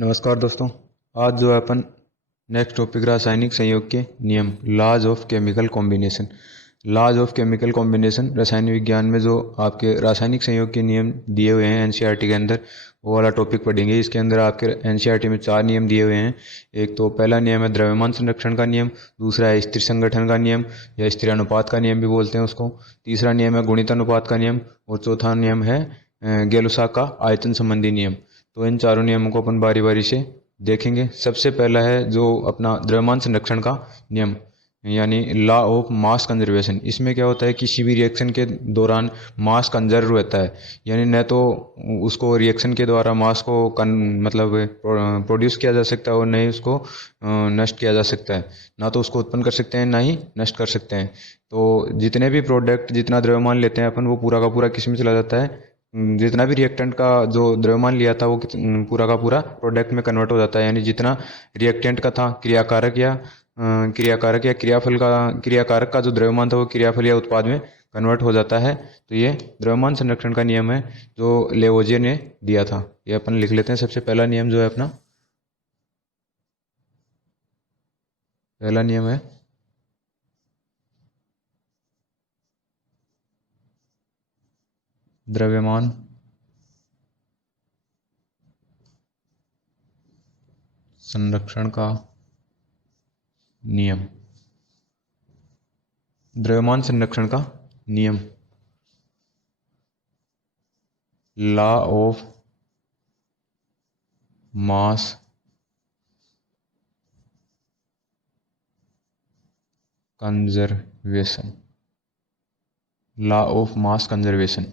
नमस्कार दोस्तों। आज जो है अपन नेक्स्ट टॉपिक रासायनिक संयोग के नियम, laws of chemical combination. Laws of chemical combination रासायनिक विज्ञान में जो आपके रासायनिक संयोग के नियम दिए हुए हैं एनसीईआरटी के अंदर, वो वाला टॉपिक पढ़ेंगे। इसके अंदर आपके एनसीईआरटी में 4 नियम दिए हुए हैं। एक तो पहला नियम है द्रव्यमान संरक्षण का नियम, दूसरा है स्थिर संगठन का नियम या स्थिर अनुपात का नियम भी बोलते हैं उसको, तीसरा नियम है गुणित अनुपात का नियम और चौथा नियम है गेलुसाक का आयतन संबंधी नियम। तो इन चारों नियमों को अपन बारी बारी से देखेंगे। सबसे पहला है जो अपना द्रव्यमान संरक्षण का नियम, यानी लॉ ऑफ मास कंजर्वेशन। इसमें क्या होता है, किसी भी रिएक्शन के दौरान मास कंजर्व रहता है, यानी न तो उसको रिएक्शन के द्वारा मास को मतलब प्रोड्यूस किया जा सकता है और न ही उसको नष्ट किया जा सकता है। ना तो उसको उत्पन्न कर सकते हैं, ना ही नष्ट कर सकते हैं। तो जितने भी प्रोडक्ट, जितना द्रव्यमान लेते हैं अपन, वो पूरा का पूरा किस में चला जाता है, जितना भी रिएक्टेंट का जो द्रव्यमान लिया था वो पूरा का पूरा प्रोडक्ट में कन्वर्ट हो जाता है। यानी जितना रिएक्टेंट का था, क्रियाकारक या क्रियाफल का, क्रियाकारक का जो द्रव्यमान था वो क्रियाफल या उत्पाद में कन्वर्ट हो जाता है। तो ये द्रव्यमान संरक्षण का नियम है जो लेवोजियर ने दिया था। ये अपन लिख लेते हैं। सबसे पहला नियम जो है अपना, पहला नियम है द्रव्यमान संरक्षण का नियम। द्रव्यमान संरक्षण का नियम, law of mass conservation, law of mass conservation,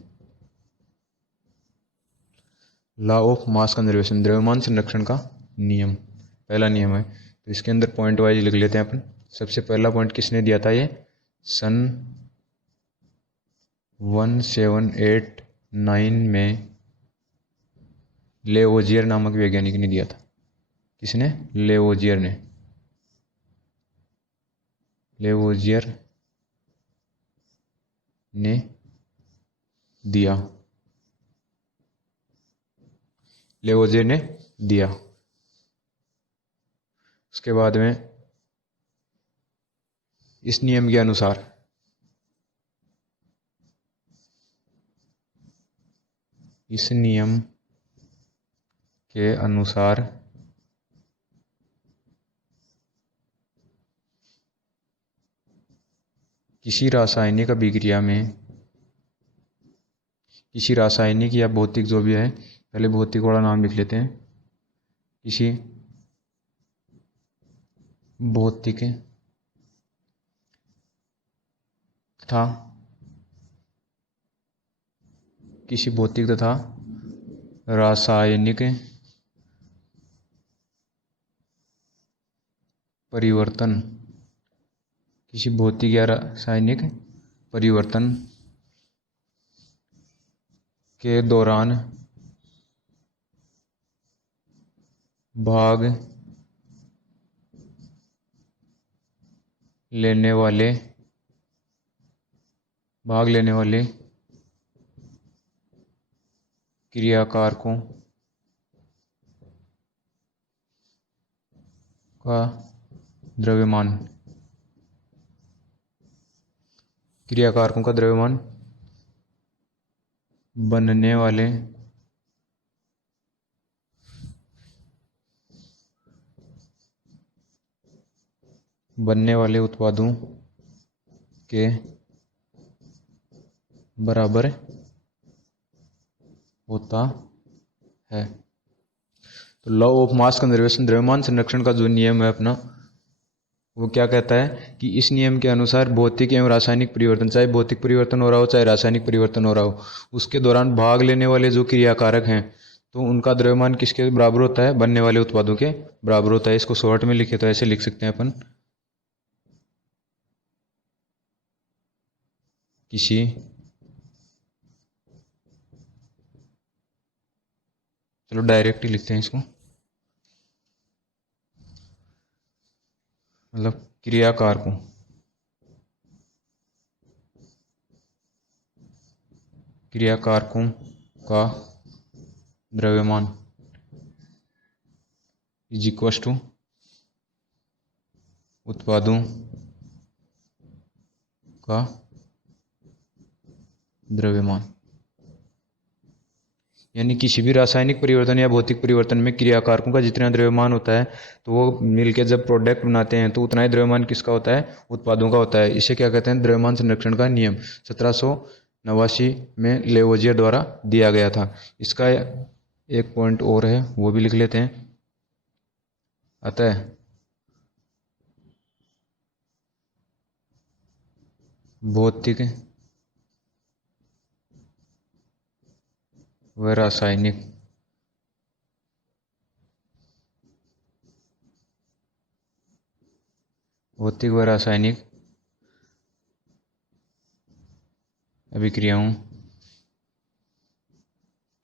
law of mass conservation, द्रव्यमान संरक्षण का नियम पहला नियम है। तो इसके अंदर पॉइंट वाइज लिख लेते हैं अपन। सबसे पहला पॉइंट किसने दिया था, ये सन 1789 में लेवोजियर नामक वैज्ञानिक ने दिया था। किसने? लेवोजियर ने। लेवोजियर ने दिया, लेवोजियर ने दिया। उसके बाद में इस नियम के अनुसार, इस नियम के अनुसार किसी रासायनिक अभिक्रिया में, किसी रासायनिक या भौतिक जो भी है, पहले भौतिक वाला नाम लिख लेते हैं, किसी भौतिक तथा किसी भौतिक तथा रासायनिक परिवर्तन, किसी भौतिक या रासायनिक परिवर्तन के दौरान भाग लेने वाले, भाग लेने वाले क्रियाकारकों का द्रव्यमान, क्रियाकारकों का द्रव्यमान बनने वाले उत्पादों के बराबर होता है। तो लॉ ऑफ मास कंजर्वेशन, द्रव्यमान संरक्षण का जो नियम है अपना, वो क्या कहता है कि इस नियम के अनुसार भौतिक एवं रासायनिक परिवर्तन, चाहे भौतिक परिवर्तन हो रहा हो चाहे रासायनिक परिवर्तन हो रहा हो, उसके दौरान भाग लेने वाले जो क्रियाकारक हैं, तो उनका द्रव्यमान किसके बराबर होता है? बनने वाले उत्पादों के बराबर होता है। इसको शॉर्ट में लिखे तो ऐसे लिख सकते हैं अपन, किसी चलो डायरेक्ट ही लिखते हैं इसको, मतलब क्रियाकारकों, क्रियाकारकों का द्रव्यमान इज इक्वस टू उत्पादों का द्रव्यमान। यानी किसी भी रासायनिक परिवर्तन या भौतिक परिवर्तन में क्रियाकारकों का जितना द्रव्यमान होता है, तो वो मिलकर जब प्रोडक्ट बनाते हैं तो उतना ही द्रव्यमान किसका होता है, उत्पादों का होता है। इसे क्या कहते हैं, द्रव्यमान संरक्षण का नियम। 1789 में लेवोजियर द्वारा दिया गया था। इसका एक पॉइंट और है, वो भी लिख लेते हैं। अतः भौतिक व रासायनिक भौतिक व रासायनिक अभिक्रियाओं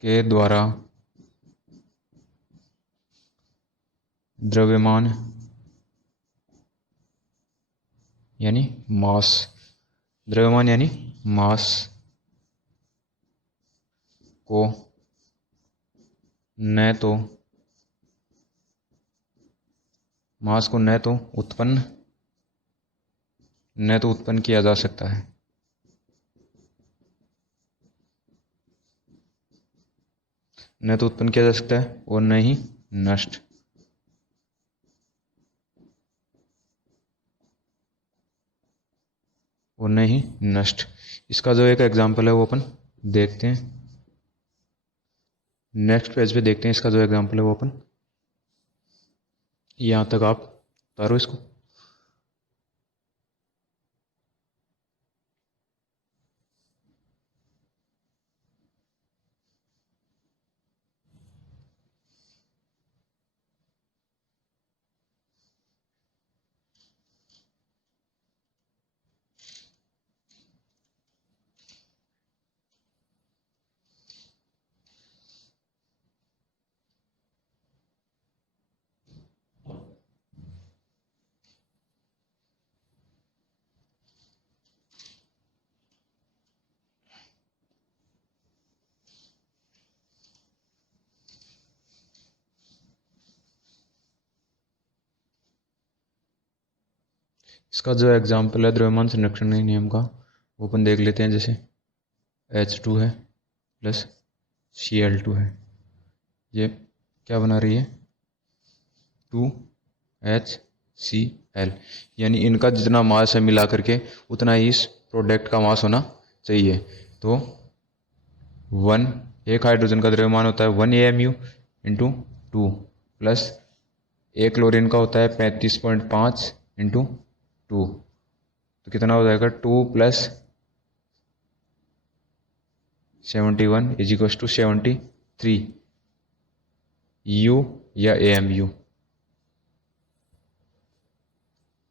के द्वारा द्रव्यमान यानी मास, द्रव्यमान यानी मास को न तो उत्पन्न किया जा सकता है, और न ही नष्ट। इसका जो एक एग्जाम्पल है वो अपन देखते हैं। नेक्स्ट पेज पे देखते हैं इसका जो एग्जाम्पल है वो अपन। यहाँ तक आप उतारो इसको। इसका जो एग्जाम्पल है द्रव्यमान संरक्षण के नियम का, वो अपन देख लेते हैं। जैसे H2 है प्लस Cl2 है, ये क्या बना रही है, 2HCl। यानी इनका जितना मास है मिला करके उतना ही इस प्रोडक्ट का मास होना चाहिए। तो एक हाइड्रोजन का द्रव्यमान होता है 1 AMU इंटू 2 प्लस एक क्लोरीन का होता है 35.5 इंटू 2, तो कितना हो जाएगा 2 plus 71 is equal to 73 U या AMU।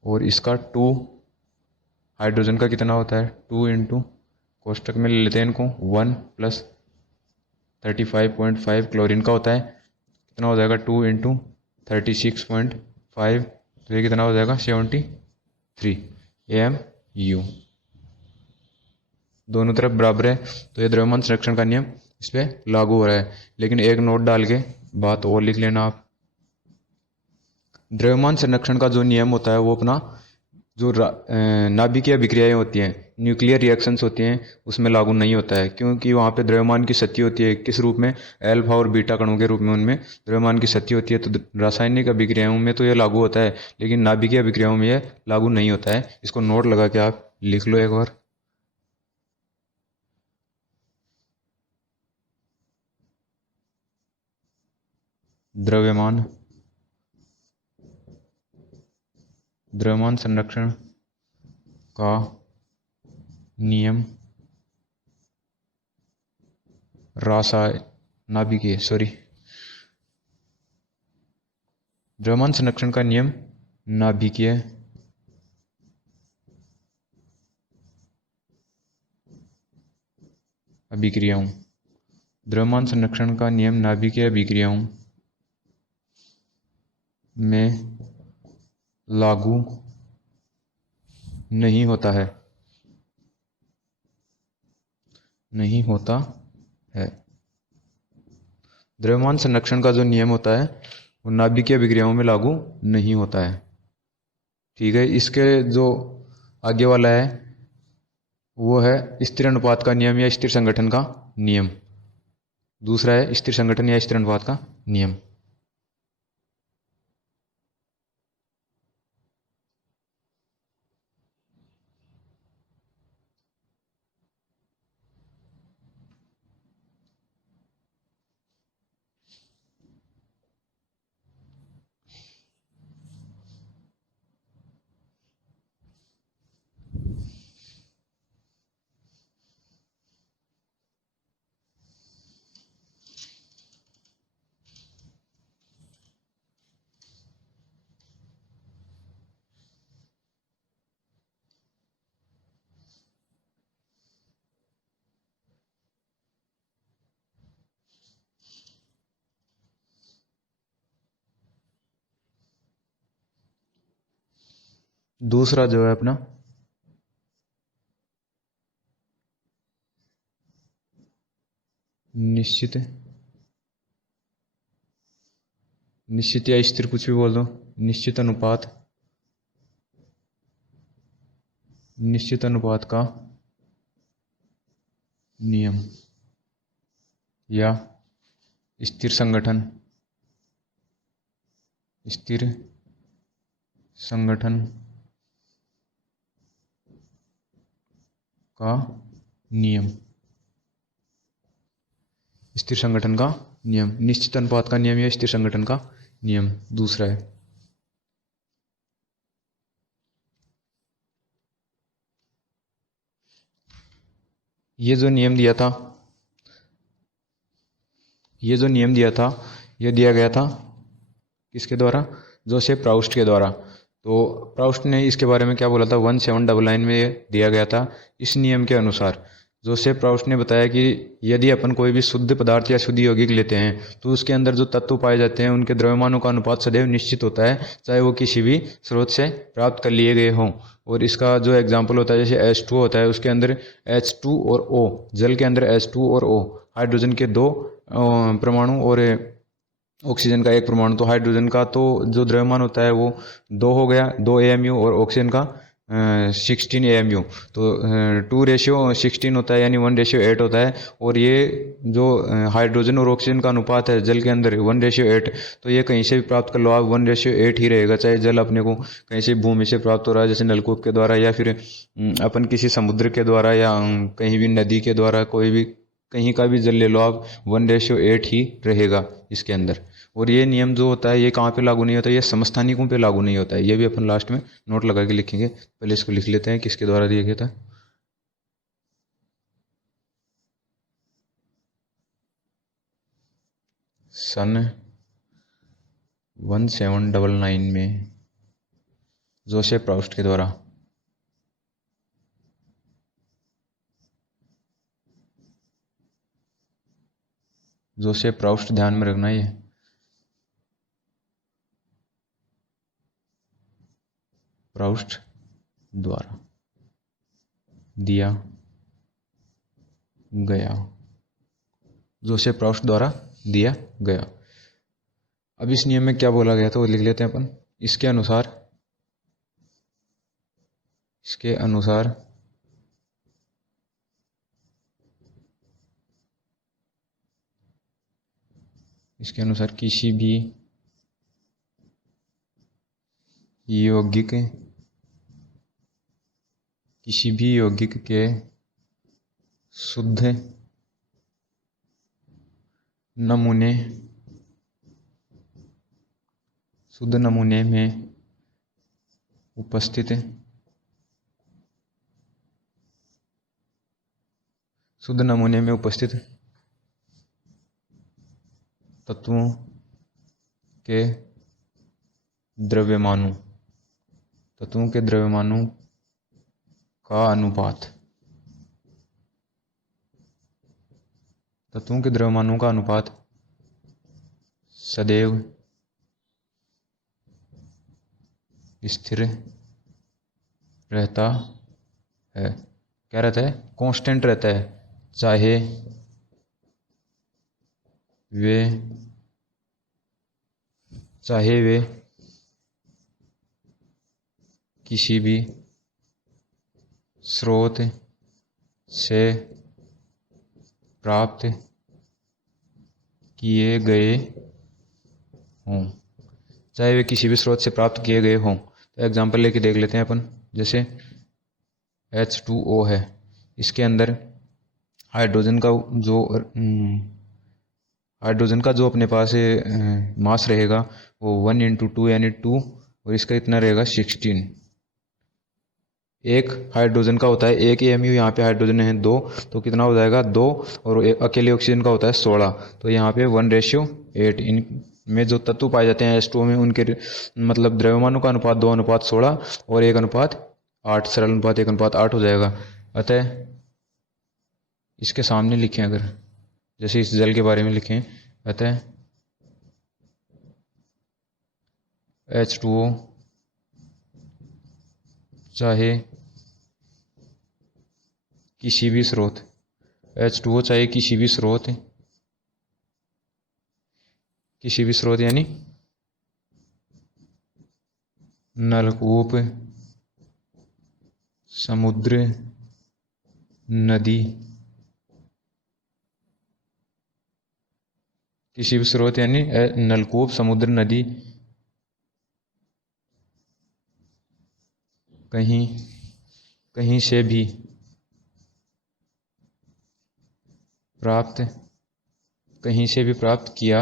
और इसका 2 हाइड्रोजन का कितना होता है, 2 इंटू कोष्टक में ले लेते हैं इनको, 1 प्लस 35.5 क्लोरीन का होता है, कितना हो जाएगा 2 इंटू 36.5, तो ये कितना हो जाएगा 73 AMU। दोनों तरफ बराबर है, तो ये द्रव्यमान संरक्षण का नियम इस पर लागू हो रहा है। लेकिन एक नोट डाल के बात और लिख लेना आप। द्रव्यमान संरक्षण का जो नियम होता है वो अपना जो नाभिकीय अभिक्रियाएं होती हैं, न्यूक्लियर रिएक्शंस होती हैं, उसमें लागू नहीं होता है। क्योंकि वहाँ पे द्रव्यमान की सत्य होती है, किस रूप में, अल्फा और बीटा कणों के रूप में उनमें द्रव्यमान की सत्य होती है। तो रासायनिक अभिक्रियाओं में तो ये लागू होता है, लेकिन नाभिकीय अभिक्रियाओं में ये लागू नहीं होता है। इसको नोट लगा के आप लिख लो एक बार। द्रव्यमान संरक्षण का नियम द्रव्यमान संरक्षण का नियम नाभिकीय अभिक्रियाओं, द्रव्यमान संरक्षण का नियम नाभिकीय अभिक्रियाओं में लागू नहीं होता है, द्रव्यमान संरक्षण का जो नियम होता है वो नाभिकीय अभिक्रियाओं में लागू नहीं होता है। ठीक है, इसके जो आगे वाला है वो है स्थिर अनुपात का नियम या स्थिर संगठन का नियम। दूसरा है स्थिर संगठन या स्थिर अनुपात का नियम। दूसरा जो है अपना निश्चित निश्चित या स्थिर, कुछ भी बोल दो, निश्चित अनुपात का नियम या स्थिर संगठन का नियम। स्थिर संगठन का नियम, निश्चित अनुपात का नियम या स्थिर संगठन का नियम दूसरा है। ये जो नियम दिया था ये जो नियम दिया था ये दिया गया था किसके द्वारा? जोसेफ प्राउस्ट के द्वारा। तो प्राउस्ट ने इसके बारे में क्या बोला था? 1799 में ये दिया गया था। इस नियम के अनुसार जोसेफ प्राउस्ट ने बताया कि यदि अपन कोई भी शुद्ध पदार्थ या शुद्ध यौगिक लेते हैं तो उसके अंदर जो तत्व पाए जाते हैं उनके द्रव्यमानों का अनुपात सदैव निश्चित होता है, चाहे वो किसी भी स्रोत से प्राप्त कर लिए गए हों। और इसका जो एग्जाम्पल होता है, जैसे H2 होता है, उसके अंदर H2 और O, जल के अंदर H2 और O, हाइड्रोजन के दो परमाणु और ऑक्सीजन का एक परमाणु। तो हाइड्रोजन का तो जो द्रव्यमान होता है वो 2 हो गया, 2 AMU, और ऑक्सीजन का 16 AMU। तो 2:16 होता है, यानी 1:8 होता है। और ये जो हाइड्रोजन और ऑक्सीजन का अनुपात है जल के अंदर 1:8, तो ये कहीं से भी प्राप्त कर लो आप, 1:8 ही रहेगा। चाहे जल अपने को कहीं से भूमि से प्राप्त हो रहा है, जैसे नलकूप के द्वारा, या फिर अपन किसी समुद्र के द्वारा, या कहीं भी नदी के द्वारा, कोई भी कहीं का भी जल ले लो आप, 1:8 ही रहेगा इसके अंदर। और ये नियम जो होता है ये कहाँ पे लागू नहीं होता? ये समस्थानिकों पे लागू नहीं होता है। ये भी अपन लास्ट में नोट लगा के लिखेंगे। पहले इसको लिख लेते हैं किसके द्वारा दिया गया था। सन 1799 में जोसेफ प्राउस्ट के द्वारा। जोसेफ प्राउस्ट, ध्यान में रखना ये। प्राउस्ट द्वारा दिया गया, जोसेफ प्राउस्ट द्वारा दिया गया। अब इस नियम में क्या बोला गया था वो लिख लेते हैं अपन। इसके अनुसार किसी भी यौगिक के शुद्ध नमूने में उपस्थित तत्वों के द्रव्यमानों का अनुपात सदैव स्थिर रहता है। क्या रहता है? कांस्टेंट रहता है, चाहे वे चाहे वे किसी भी स्रोत से प्राप्त किए गए हों। चाहे वे किसी भी स्रोत से प्राप्त किए गए हों। तो एग्जाम्पल लेके देख लेते हैं अपन। जैसे H2O है, इसके अंदर हाइड्रोजन का जो हाइड्रोजन का जो अपने पास मास रहेगा वो 1 × 2 यानी 2, और इसका इतना रहेगा 16। एक हाइड्रोजन का होता है, एक AMU, यहाँ पे हाइड्रोजन है 2, तो कितना हो जाएगा 2, और अकेले ऑक्सीजन का होता है 16। तो यहाँ पे 1:8। इनमें जो तत्व पाए जाते हैं H2O में, उनके मतलब द्रव्यमानों का अनुपात 2:16 और 1:8, सरल अनुपात 1:8 हो जाएगा। अतः इसके सामने लिखें, अगर जैसे इस जल के बारे में लिखें, अतः H2O चाहे किसी भी स्रोत, H2O चाहे किसी भी स्रोत यानी नलकूप, समुद्र, नदी, किसी भी स्रोत यानी नलकूप, समुद्र, नदी, कहीं से भी प्राप्त किया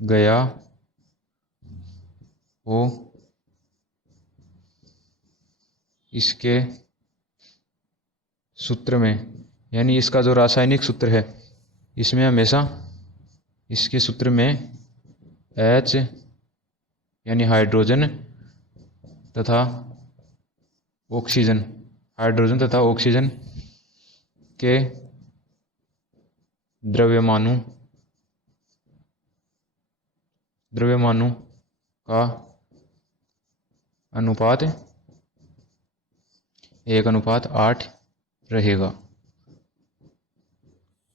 गया हो, इसके सूत्र में, यानी इसका जो रासायनिक सूत्र है, इसमें हमेशा इसके सूत्र में H यानी हाइड्रोजन तथा ऑक्सीजन के द्रव्यमानों का अनुपात 1:8 रहेगा।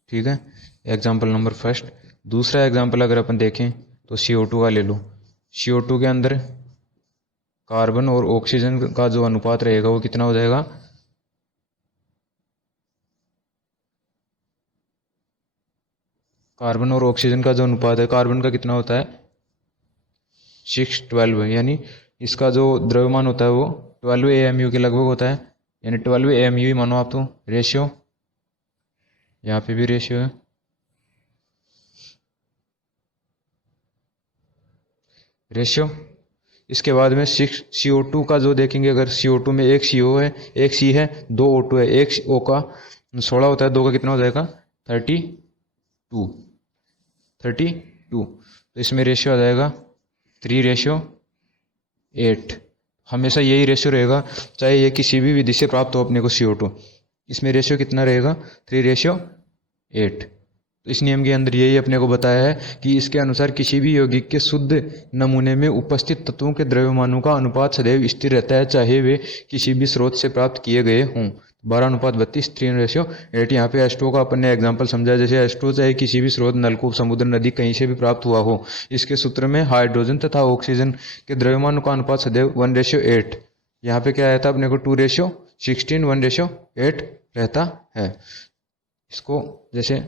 ठीक है, एग्जाम्पल नंबर फर्स्ट। दूसरा एग्जाम्पल अगर अपन देखें तो CO2 का ले लो। CO2 के अंदर कार्बन और ऑक्सीजन का जो अनुपात रहेगा वो कितना हो जाएगा, कार्बन और ऑक्सीजन का जो अनुपात है, कार्बन का कितना होता है 6:12, यानी इसका जो द्रव्यमान होता है वो 12 AMU के लगभग होता है, यानी 12 AMU ही मानो आप। तो रेशियो, यहाँ पे भी रेशियो है, इसके बाद में 6 CO2 का जो देखेंगे, अगर CO2 में एक CO है, एक C है, 2 O2 है, एक O का 16 होता है, 2 का कितना हो जाएगा 32। तो इसमें रेशियो आ जाएगा 3:8। हमेशा यही रेशियो रहेगा, चाहे ये किसी भी विधि से प्राप्त हो अपने को CO2, इसमें रेशियो कितना रहेगा 3:8। तो इस नियम के अंदर यही अपने को बताया है कि इसके अनुसार किसी भी यौगिक के शुद्ध नमूने में उपस्थित तत्वों के द्रव्यमानों का अनुपात सदैव स्थिर रहता है, चाहे वे किसी भी स्रोत से प्राप्त किए गए हों। 12:32, 3:8। यहाँ पे H2O का अपन ने एग्जाम्पल समझा। जैसे H2O चाहे किसी भी स्रोत, नलकूप, समुद्र, नदी, कहीं से भी प्राप्त हुआ हो, इसके सूत्र में हाइड्रोजन तथा ऑक्सीजन के द्रव्यमानों का अनुपात सदैव 1:8। यहाँ पे क्या रहता है अपने को 2:16, 1:8 रहता है। इसको जैसे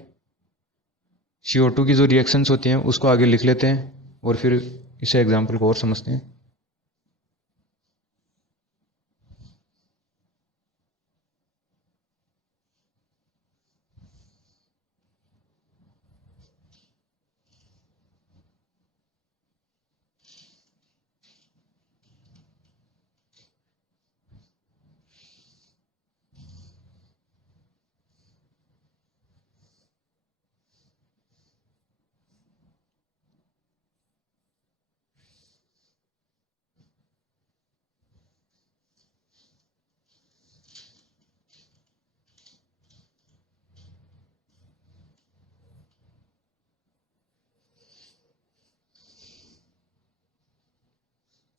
CO2 की जो रिएक्शंस होती हैं उसको आगे लिख लेते हैं और फिर इसे एग्जाम्पल को और समझते हैं।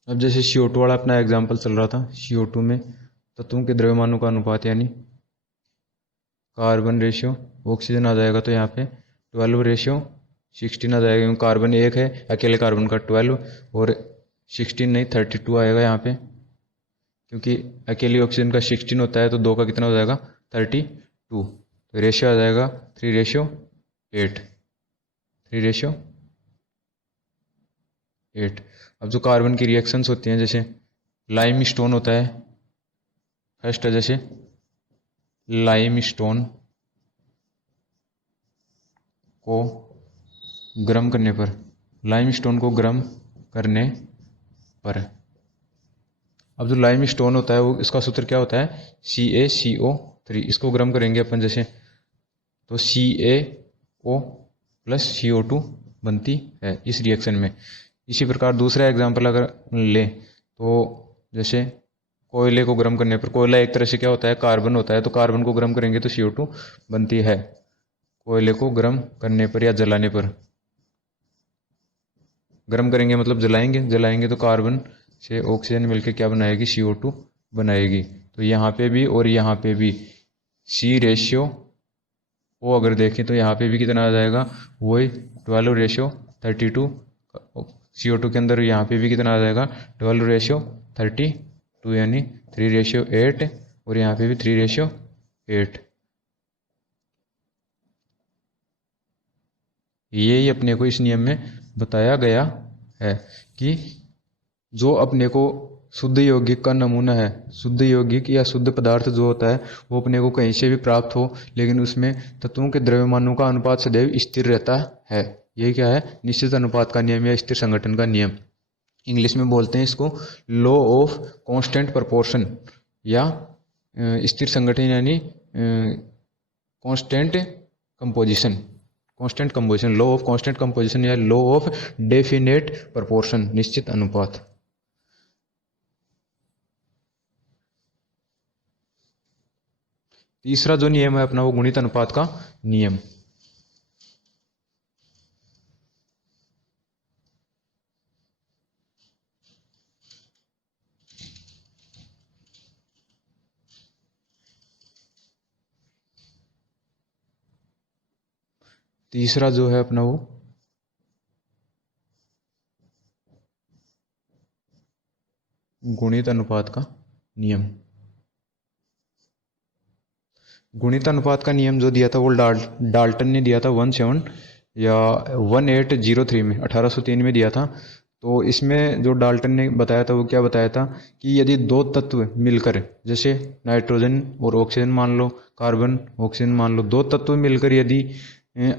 अब जैसे CO2 वाला अपना एग्जाम्पल चल रहा था, CO2 में तत्वों के द्रव्यमानों का अनुपात यानी कार्बन रेशियो ऑक्सीजन आ जाएगा, तो यहाँ पे 12:16 16 आ जाएगा, क्योंकि कार्बन एक है, अकेले कार्बन का 12, और 16 नहीं 32 आएगा यहाँ पे, क्योंकि अकेली ऑक्सीजन का 16 होता है, तो 2 का कितना हो जाएगा 32। तो रेशियो आ जाएगा 3:8, 3:8। अब जो कार्बन की रिएक्शंस होती हैं, जैसे लाइम स्टोन होता है, फर्स्ट है जैसे लाइम स्टोन को गर्म करने पर, लाइम स्टोन को गर्म करने पर, अब जो लाइम स्टोन होता है वो, इसका सूत्र क्या होता है CaCO3। इसको गर्म करेंगे अपन जैसे, तो CaO प्लस CO2 बनती है इस रिएक्शन में। इसी प्रकार दूसरा एग्जांपल अगर ले, तो जैसे कोयले को गर्म करने पर, कोयला एक तरह से क्या होता है कार्बन होता है, तो कार्बन को गर्म करेंगे तो CO2 बनती है कोयले को गर्म करने पर या जलाने पर। गर्म करेंगे मतलब जलाएंगे, जलाएंगे तो कार्बन से ऑक्सीजन मिलकर क्या बनाएगी CO2 बनाएगी। तो यहाँ पे भी और यहाँ पे भी C/O अगर देखें तो यहाँ पे भी कितना आ जाएगा, वही 12:32। CO2 के अंदर यहाँ पे भी कितना आ जाएगा 12:32, यानी 3:8, और यहाँ पे भी 3:8। यही अपने को इस नियम में बताया गया है कि जो अपने को शुद्ध यौगिक का नमूना है, शुद्ध यौगिक या शुद्ध पदार्थ जो होता है वो अपने को कहीं से भी प्राप्त हो, लेकिन उसमें तत्वों के द्रव्यमानों का अनुपात सदैव स्थिर रहता है। ये क्या है, निश्चित अनुपात का नियम या स्थिर संगठन का नियम। इंग्लिश में बोलते हैं इसको लॉ ऑफ कांस्टेंट प्रोपोर्शन, या स्थिर संगठन यानी constant composition, constant composition, law of constant composition या लॉ ऑफ डेफिनेट प्रोपोर्शन, निश्चित अनुपात। तीसरा जो नियम है अपना वो गुणित अनुपात का नियम। तीसरा जो है अपना वो गुणित अनुपात का नियम। गुणित अनुपात का नियम जो दिया था वो डाल्टन ने दिया था 1803 में, 1803 में दिया था। तो इसमें जो डाल्टन ने बताया था वो क्या बताया था कि यदि दो तत्व मिलकर, जैसे नाइट्रोजन और ऑक्सीजन मान लो, कार्बन ऑक्सीजन मान लो, दो तत्व मिलकर यदि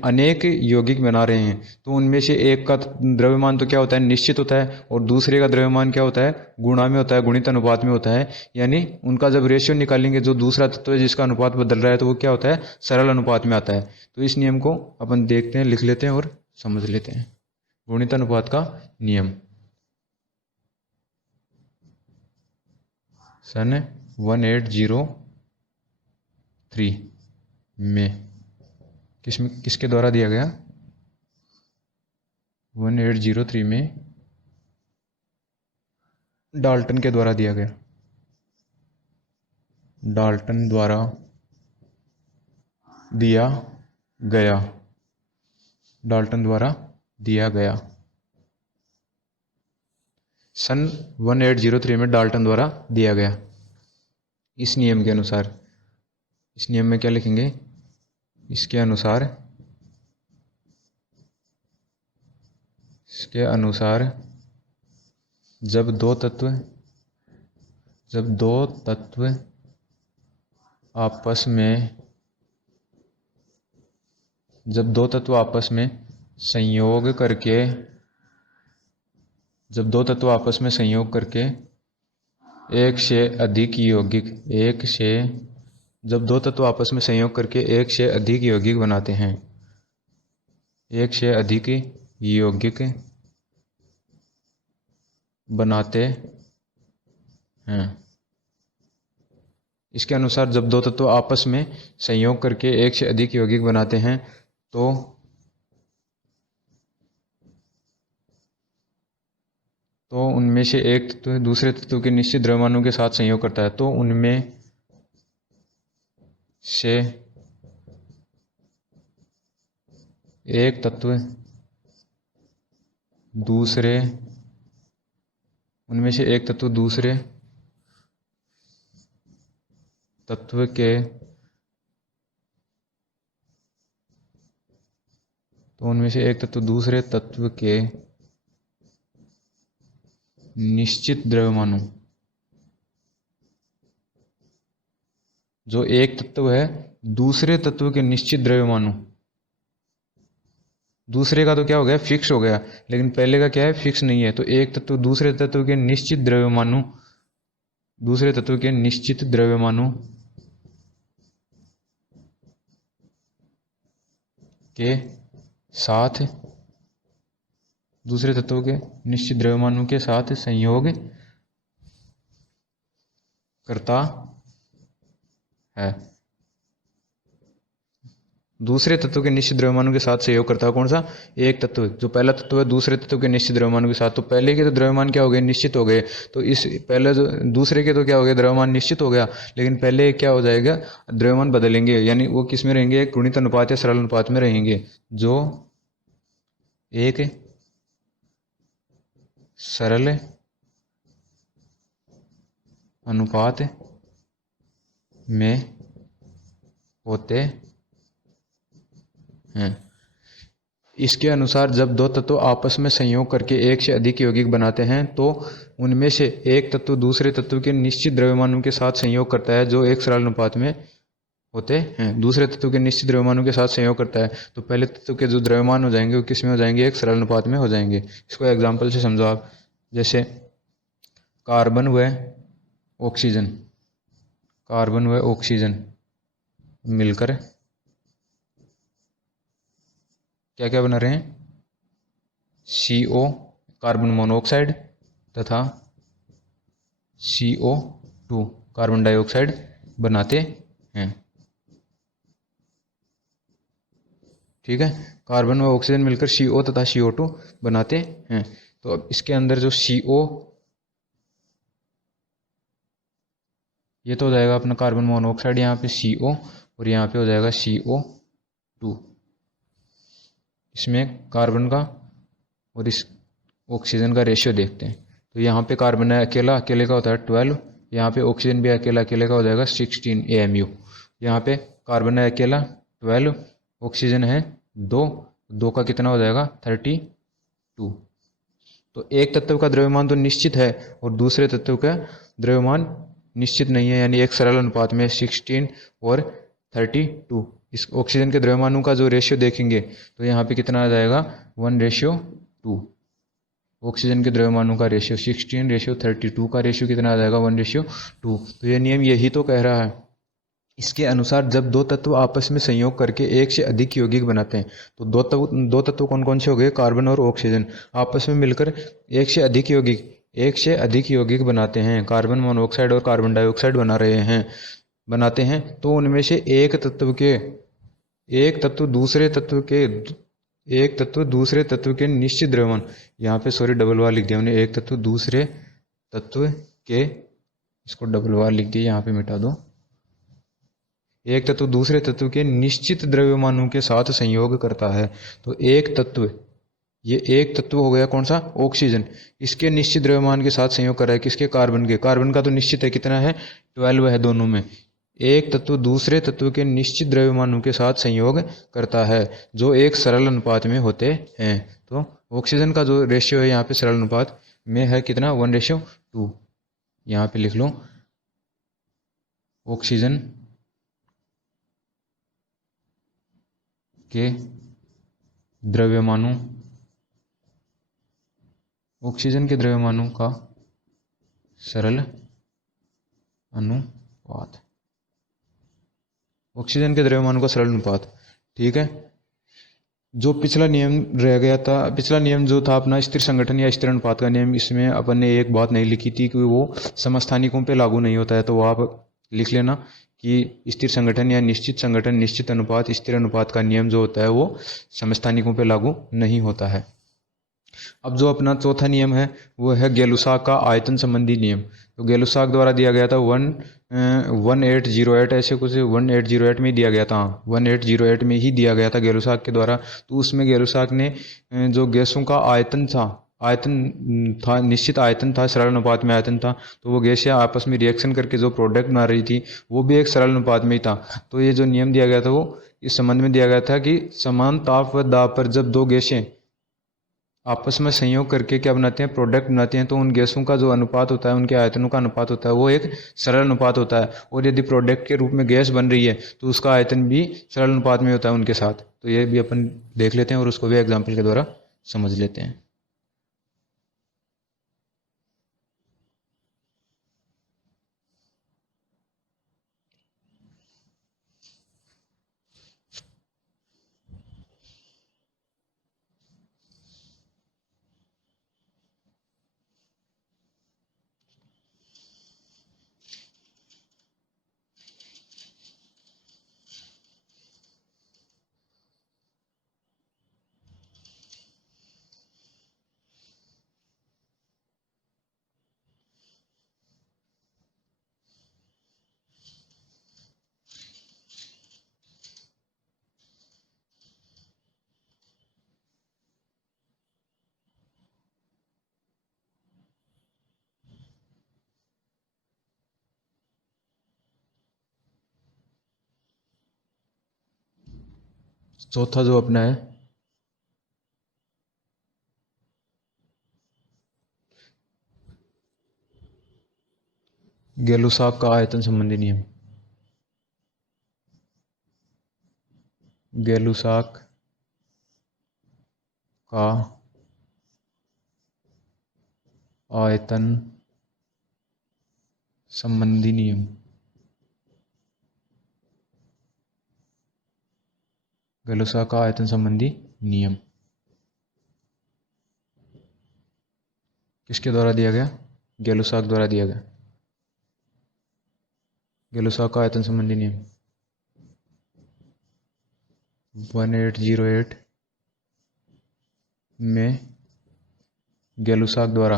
अनेक यौगिक बना रहे हैं, तो उनमें से एक का द्रव्यमान तो क्या होता है निश्चित होता है, और दूसरे का द्रव्यमान क्या होता है गुणा में होता है, गुणित अनुपात में होता है। यानी उनका जब रेशियो निकालेंगे, जो दूसरा तत्व है जिसका अनुपात बदल रहा है, तो वो क्या होता है सरल अनुपात में आता है। तो इस नियम को अपन देखते हैं, लिख लेते हैं और समझ लेते हैं। गुणित अनुपात का नियम सन 1803 में किसके द्वारा दिया गया, 1803 में डाल्टन के द्वारा दिया गया, डाल्टन द्वारा दिया गया, डाल्टन द्वारा दिया गया सन 1803 में डाल्टन द्वारा दिया गया। इस नियम के अनुसार, इस नियम में क्या लिखेंगे, इसके अनुसार जब दो तत्व आपस में संयोग करके, एक से अधिक यौगिक बनाते हैं, एक से अधिक यौगिक बनाते हैं। इसके अनुसार जब दो तत्व आपस में संयोग करके एक से अधिक यौगिक बनाते हैं, तो उनमें से एक तत्व दूसरे तत्व के निश्चित द्रव्यमानों के साथ संयोग करता है, तो उनमें से एक तत्व दूसरे, उनमें से एक तत्व दूसरे तत्व के, तो उनमें से एक तत्व दूसरे तत्व के निश्चित द्रव्यमानों, जो एक तत्व है दूसरे तत्व के निश्चित द्रव्यमानों, दूसरे का तो क्या हो गया, फिक्स हो गया, लेकिन पहले का क्या है, फिक्स नहीं है। तो एक तत्व दूसरे तत्व के निश्चित द्रव्यमानों, दूसरे तत्व के निश्चित द्रव्यमानों के साथ, दूसरे तत्वों के निश्चित द्रव्यमानों के साथ संयोग करता है। दूसरे तत्व के निश्चित द्रव्यमानों के साथ सहयोग करता है कौन सा, एक तत्व। जो पहला तत्व है दूसरे तत्व के निश्चित द्रव्यमानों के साथ, तो पहले के तो द्रव्यमान क्या हो गए, निश्चित हो गए। तो इस पहले जो दूसरे के तो क्या हो गया, द्रव्यमान निश्चित हो गया, लेकिन पहले क्या हो जाएगा, द्रव्यमान बदलेंगे, यानी वो किस में रहेंगे, एक गुणित अनुपात या सरल अनुपात में रहेंगे। जो एक सरल अनुपात में होते हैं। इसके अनुसार जब दो तत्व आपस में संयोग करके एक से अधिक यौगिक बनाते हैं, तो उनमें से एक तत्व दूसरे तत्व के निश्चित द्रव्यमानों के साथ संयोग करता है, जो एक सरल अनुपात में होते हैं। दूसरे तत्व के निश्चित द्रव्यमानों के साथ संयोग करता है, तो पहले तत्व के जो द्रव्यमान हो जाएंगे वो किस में हो जाएंगे, एक सरल अनुपात में हो जाएंगे। इसको एग्जाम्पल से समझो आप, जैसे कार्बन व ऑक्सीजन, कार्बन व ऑक्सीजन मिलकर क्या क्या बना रहे हैं, CO कार्बन मोनोऑक्साइड तथा CO2 कार्बन डाइऑक्साइड बनाते हैं। ठीक है, कार्बन व ऑक्सीजन मिलकर CO तथा CO2 बनाते हैं। तो अब इसके अंदर जो CO, ये तो हो जाएगा अपना कार्बन मोनोऑक्साइड, यहाँ पे CO और यहाँ पे हो जाएगा CO2। इसमें कार्बन का और इस ऑक्सीजन का रेशियो देखते हैं। तो यहाँ पे कार्बन है अकेला, अकेले का होता है 12, यहाँ पे ऑक्सीजन भी अकेला, अकेले का हो जाएगा 16 AMU। यहाँ पे कार्बन है अकेला 12, ऑक्सीजन है 2, 2 का कितना हो जाएगा 32। तो एक तत्व का द्रव्यमान तो निश्चित है और दूसरे तत्व का द्रव्यमान निश्चित नहीं है, यानी एक सरल अनुपात में 16 और 32। इस ऑक्सीजन के द्रव्यमानों का जो रेशियो देखेंगे तो यहाँ पे कितना आ जाएगा 1:2। ऑक्सीजन के द्रव्यमानों का रेशियो 16:32 का रेशियो कितना आ जाएगा 1:2। तो ये नियम यही तो कह रहा है। इसके अनुसार जब दो तत्व आपस में संयोग करके एक से अधिक यौगिक बनाते हैं, तो दो तत्व कौन कौन से हो गए, कार्बन और ऑक्सीजन, आपस में मिलकर एक से अधिक यौगिक बनाते हैं, कार्बन मोनोऑक्साइड और कार्बन डाइऑक्साइड बनाते हैं। तो उनमें से एक तत्व दूसरे तत्व के निश्चित द्रव्यमान, यहाँ पे सॉरी डबल बार लिख दिया हमने, एक तत्व दूसरे तत्व के, इसको डबल बार लिख दिया, यहाँ पे मिटा दो, एक तत्व दूसरे तत्व के निश्चित द्रव्यमानों के साथ संयोग करता है। तो एक तत्व हो गया कौन सा, ऑक्सीजन, इसके निश्चित द्रव्यमान के साथ संयोग कर रहा है किसके, कार्बन का तो निश्चित है, कितना है 12 है दोनों में। एक तत्व दूसरे तत्व के निश्चित द्रव्यमानों के साथ संयोग करता है, जो एक सरल अनुपात में होते हैं। तो ऑक्सीजन का जो रेशियो है यहाँ पे सरल अनुपात में है कितना 1:2। यहाँ पे लिख लो ऑक्सीजन के द्रव्यमानों का सरल अनुपात, ऑक्सीजन के द्रव्यमानों का सरल अनुपात। ठीक है, जो पिछला नियम रह गया था, पिछला नियम जो था अपना स्थिर संगठन या स्थिर अनुपात का नियम, इसमें अपन ने एक बात नहीं लिखी थी कि वो समस्थानिकों पे लागू नहीं होता है। तो वो आप लिख लेना कि स्थिर संगठन या निश्चित संगठन, निश्चित अनुपात, स्थिर अनुपात का नियम जो होता है वो समस्थानिकों पे लागू नहीं होता है। अब जो अपना चौथा नियम है वो है गेलुसा का आयतन संबंधी नियम। तो गेलुसाक द्वारा दिया गया था 1808, ऐसे कुछ 1808 में ही दिया गया था। हाँ, 1808 में ही दिया गया था गेलुसाक के द्वारा। तो उसमें गेलुसाक ने जो गैसों का आयतन था, निश्चित आयतन था, सरल अनुपात में आयतन था, तो वो गैसें आपस में रिएक्शन करके जो प्रोडक्ट बना रही थी वो भी एक सरल अनुपात में ही था। तो ये जो नियम दिया गया था वो इस संबंध में दिया गया था कि समान ताप व दाब पर जब दो गैसें आपस में संयोग करके क्या बनाते हैं, प्रोडक्ट बनाते हैं, तो उन गैसों का जो अनुपात होता है, उनके आयतनों का अनुपात होता है, वो एक सरल अनुपात होता है। और यदि प्रोडक्ट के रूप में गैस बन रही है तो उसका आयतन भी सरल अनुपात में होता है उनके साथ। तो ये भी अपन देख लेते हैं और उसको भी एग्जाम्पल के द्वारा समझ लेते हैं। चौथा जो अपना है गेलुसाक का आयतन संबंधी नियम। गेलुसाक का आयतन संबंधी नियम। गेलुसाक का आयतन संबंधी नियम किसके द्वारा दिया गया? गेलुसाक द्वारा दिया गया। गेलुसाक का आयतन संबंधी नियम 1808 में गेलुसाक द्वारा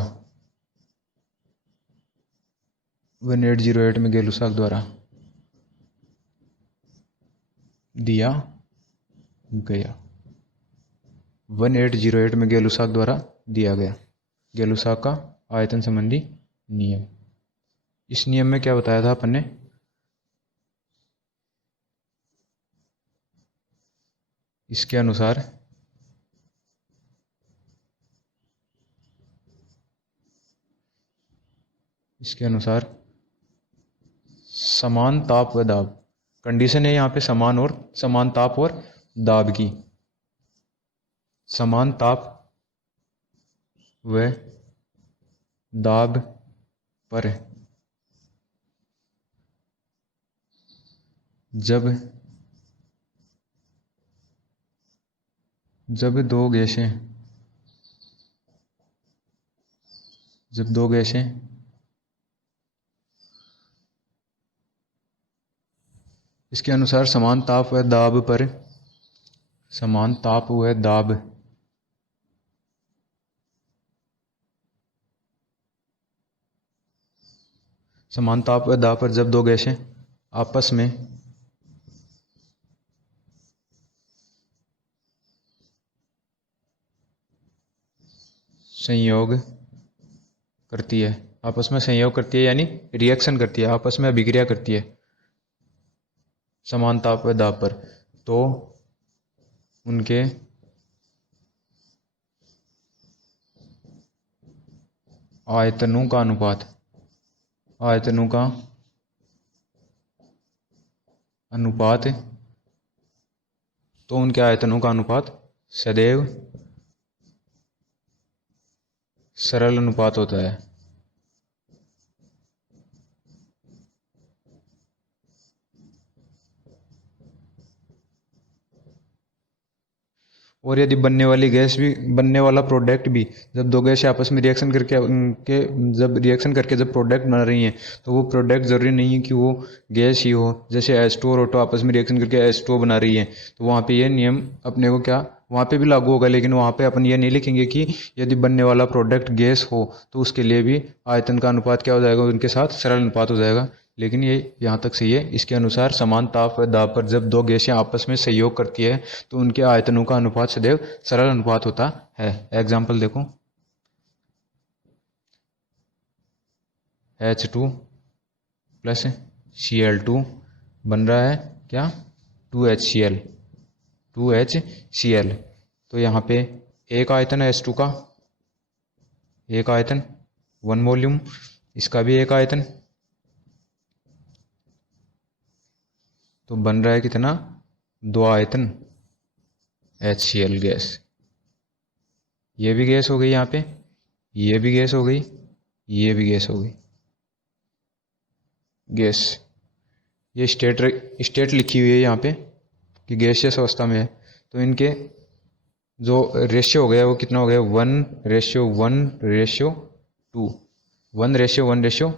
1808 में गेलुसाक द्वारा दिया गया। 1808 में गेलुसाक द्वारा दिया गया गेलुसाक का आयतन संबंधी नियम। इस नियम में क्या बताया था अपन ने? इसके अनुसार समान ताप व दाब, कंडीशन है यहाँ पे समान ताप और दाब की। समान ताप व दाब पर जब दो गैसें इसके अनुसार समान ताप व दाब पर समान ताप व दाब पर जब दो गैसें आपस में संयोग करती है, यानी रिएक्शन करती है, आपस में अभिक्रिया करती है समान ताप व दाब पर, तो उनके आयतनों का अनुपात सदैव सरल अनुपात होता है। और यदि बनने वाला प्रोडक्ट भी, जब दो गैसें आपस में रिएक्शन करके जब प्रोडक्ट बना रही हैं, तो वो प्रोडक्ट ज़रूरी नहीं है कि वो गैस ही हो। जैसे H2 और O2 आपस में रिएक्शन करके H2O बना रही है, तो वहाँ पे ये नियम अपने को क्या वहाँ पे भी लागू होगा, लेकिन वहाँ पे अपन ये नहीं लिखेंगे कि यदि बनने वाला प्रोडक्ट गैस हो तो उसके लिए भी आयतन का अनुपात क्या हो जाएगा, उनके साथ सरल अनुपात हो जाएगा। लेकिन ये यहाँ तक सही है। इसके अनुसार समान ताप व दाब पर जब दो गैसें आपस में सहयोग करती है तो उनके आयतनों का अनुपात सदैव सरल अनुपात होता है। एग्जाम्पल देखो, H2 प्लस Cl2 बन रहा है क्या, 2HCl। 2HCl। तो यहाँ पे एक आयतन है H2 का, एक आयतन 1 वॉल्यूम, इसका भी एक आयतन, तो बन रहा है कितना, 2 आयतन HCl गैस। ये भी गैस हो गई, यहाँ पे ये भी गैस हो गई, ये भी गैस हो गई गैस। ये स्टेट लिखी हुई है यहाँ पे कि गैसीय अवस्था में है। तो इनके जो रेशियो हो गया वो कितना हो गया, 1:1:2, 1:1:2।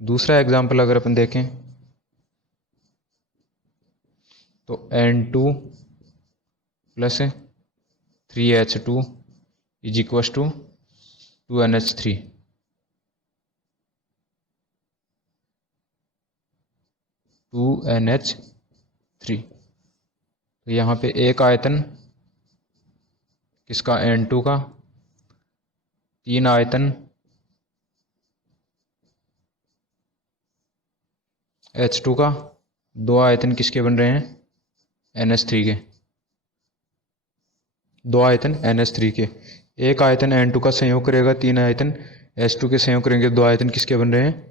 दूसरा एग्जाम्पल अगर अपन देखें तो N2 plus 3H2 is equals to 2NH3। 2NH3। तो यहाँ पे एक आयतन किसका, N2 का, 3 आयतन H2 का, 2 आयतन किसके बन रहे हैं, NH3 के, 2 आयतन NH3 के। एक आयतन N2 का संयोग करेगा, 3 आयतन H2 के संयोग करेंगे, 2 आयतन किसके बन रहे हैं,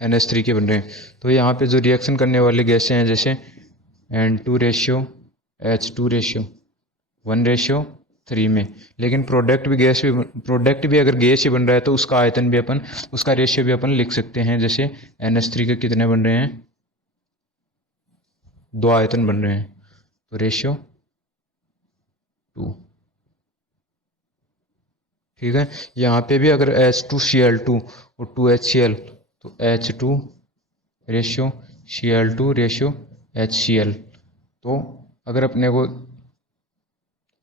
NH3 के बन रहे हैं। तो यहाँ पे जो रिएक्शन करने वाली गैसें हैं जैसे N2 रेशियो H2 रेशियो 1:3 में, लेकिन प्रोडक्ट भी अगर गैस ही बन रहा है तो उसका आयतन भी अपन, उसका रेशियो भी अपन लिख सकते हैं। जैसे NH3 के कितने बन रहे हैं, 2 आयतन बन रहे हैं, तो रेशियो 2। ठीक है। यहाँ पे भी अगर H2Cl2 और 2HCl, तो H2 ratio Cl2 ratio HCl। तो अगर अपने को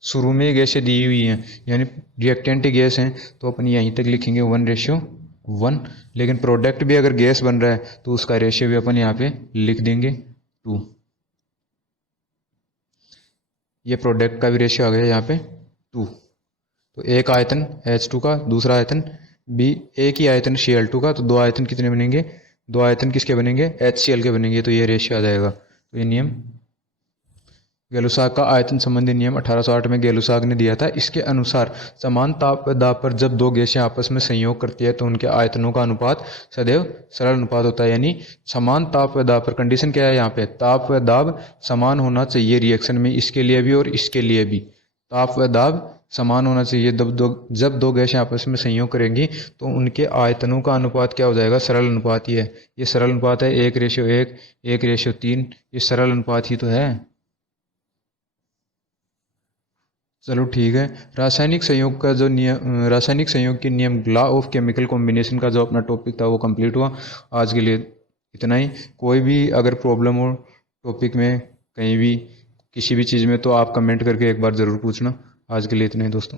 शुरू में ही गैसें दी हुई हैं यानी रिएक्टेंट गैस हैं तो अपन यहीं तक लिखेंगे 1:1। लेकिन प्रोडक्ट भी अगर गैस बन रहा है तो उसका रेशियो भी अपन यहाँ पे लिख देंगे 2। ये प्रोडक्ट का भी रेशियो आ गया यहाँ पे 2। तो एक आयतन H2 का, दूसरा आयतन भी एक ही आयतन Cl2 का, तो 2 आयतन कितने बनेंगे, 2 आयतन किसके बनेंगे, HCl के बनेंगे। तो ये रेशियो आ जाएगा। तो ये नियम गैलुसाग का आयतन संबंधी नियम 1808 में गैलुसाग ने दिया था। इसके अनुसार समान ताप व दाब पर जब दो गैसें आपस में संयोग करती है तो उनके आयतनों का अनुपात सदैव सरल अनुपात होता है। यानी समान ताप व दाब पर, कंडीशन क्या है यहाँ पे, ताप व दाब समान होना चाहिए रिएक्शन में, इसके लिए भी और इसके लिए भी ताप व दाब समान होना चाहिए। जब दो गैसें आपस में संयोग करेंगी तो उनके आयतनों का अनुपात क्या हो जाएगा, सरल अनुपात ही है। ये सरल अनुपात है, 1:1, 1:3, ये सरल अनुपात ही तो है। चलो ठीक है। रासायनिक संयोग का जो नियम, रासायनिक संयोग के नियम, लॉ ऑफ केमिकल कॉम्बिनेशन का जो अपना टॉपिक था वो कंप्लीट हुआ। आज के लिए इतना ही। कोई भी अगर प्रॉब्लम हो टॉपिक में कहीं भी किसी भी चीज़ में तो आप कमेंट करके एक बार ज़रूर पूछना। आज के लिए इतना ही दोस्तों।